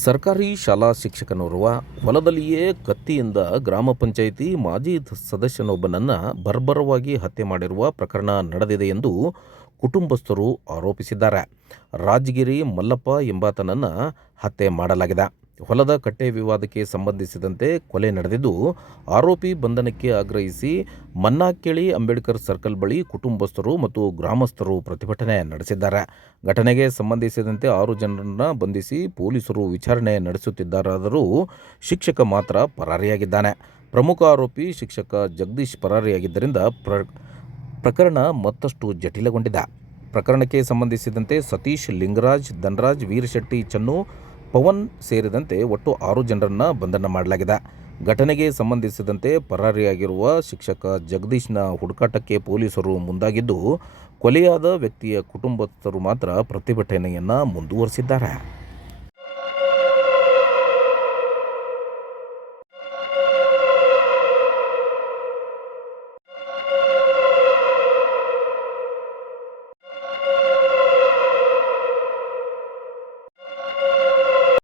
ಸರ್ಕಾರಿ ಶಾಲಾ ಶಿಕ್ಷಕನೋರ್ವ ಹೊಲದಲ್ಲಿಯೇ ಕತ್ತಿಯಿಂದ ಗ್ರಾಮ ಪಂಚಾಯಿತಿ ಮಾಜಿ ಸದಸ್ಯನೊಬ್ಬನನ್ನು ಬರ್ಬರವಾಗಿ ಹತ್ಯೆ ಮಾಡಿರುವ ಪ್ರಕರಣ ನಡೆದಿದೆ ಎಂದು ಕುಟುಂಬಸ್ಥರು ಆರೋಪಿಸಿದ್ದಾರೆ. ರಾಜಗಿರಿ ಮಲ್ಲಪ್ಪ ಎಂಬಾತನನ್ನು ಹತ್ಯೆ ಮಾಡಲಾಗಿದೆ. ಹೊಲದ ಕಟ್ಟೆ ವಿವಾದಕ್ಕೆ ಸಂಬಂಧಿಸಿದಂತೆ ಕೊಲೆ ನಡೆದಿದ್ದು, ಆರೋಪಿ ಬಂಧನಕ್ಕೆ ಆಗ್ರಹಿಸಿ ಮನ್ನಾಕೇಳಿ ಅಂಬೇಡ್ಕರ್ ಸರ್ಕಲ್ ಬಳಿ ಕುಟುಂಬಸ್ಥರು ಮತ್ತು ಗ್ರಾಮಸ್ಥರು ಪ್ರತಿಭಟನೆ ನಡೆಸಿದ್ದಾರೆ. ಘಟನೆಗೆ ಸಂಬಂಧಿಸಿದಂತೆ ಆರು ಜನರನ್ನು ಬಂಧಿಸಿ ಪೊಲೀಸರು ವಿಚಾರಣೆ ನಡೆಸುತ್ತಿದ್ದಾರಾದರೂ ಶಿಕ್ಷಕ ಮಾತ್ರ ಪರಾರಿಯಾಗಿದ್ದಾನೆ. ಪ್ರಮುಖ ಆರೋಪಿ ಶಿಕ್ಷಕ ಜಗದೀಶ್ ಪರಾರಿಯಾಗಿದ್ದರಿಂದ ಪ್ರ, ಪ್ರಕರಣ ಮತ್ತಷ್ಟು ಜಟಿಲಗೊಂಡಿದೆ. ಪ್ರಕರಣಕ್ಕೆ ಸಂಬಂಧಿಸಿದಂತೆ ಸತೀಶ್ ಲಿಂಗರಾಜ್, ಧನರಾಜ್, ವೀರಶೆಟ್ಟಿ, ಚನ್ನು ಪವನ್ ಸೇರಿದಂತೆ ಒಟ್ಟು ಆರು ಜನರನ್ನು ಬಂಧನ ಮಾಡಲಾಗಿದೆ. ಘಟನೆಗೆ ಸಂಬಂಧಿಸಿದಂತೆ ಪರಾರಿಯಾಗಿರುವ ಶಿಕ್ಷಕ ಜಗದೀಶ್ನ ಹುಡುಕಾಟಕ್ಕೆ ಪೊಲೀಸರು ಮುಂದಾಗಿದ್ದು, ಕೊಲೆಯಾದ ವ್ಯಕ್ತಿಯ ಕುಟುಂಬಸ್ಥರು ಮಾತ್ರ ಪ್ರತಿಭಟನೆಯನ್ನು ಮುಂದುವರಿಸಿದ್ದಾರೆ.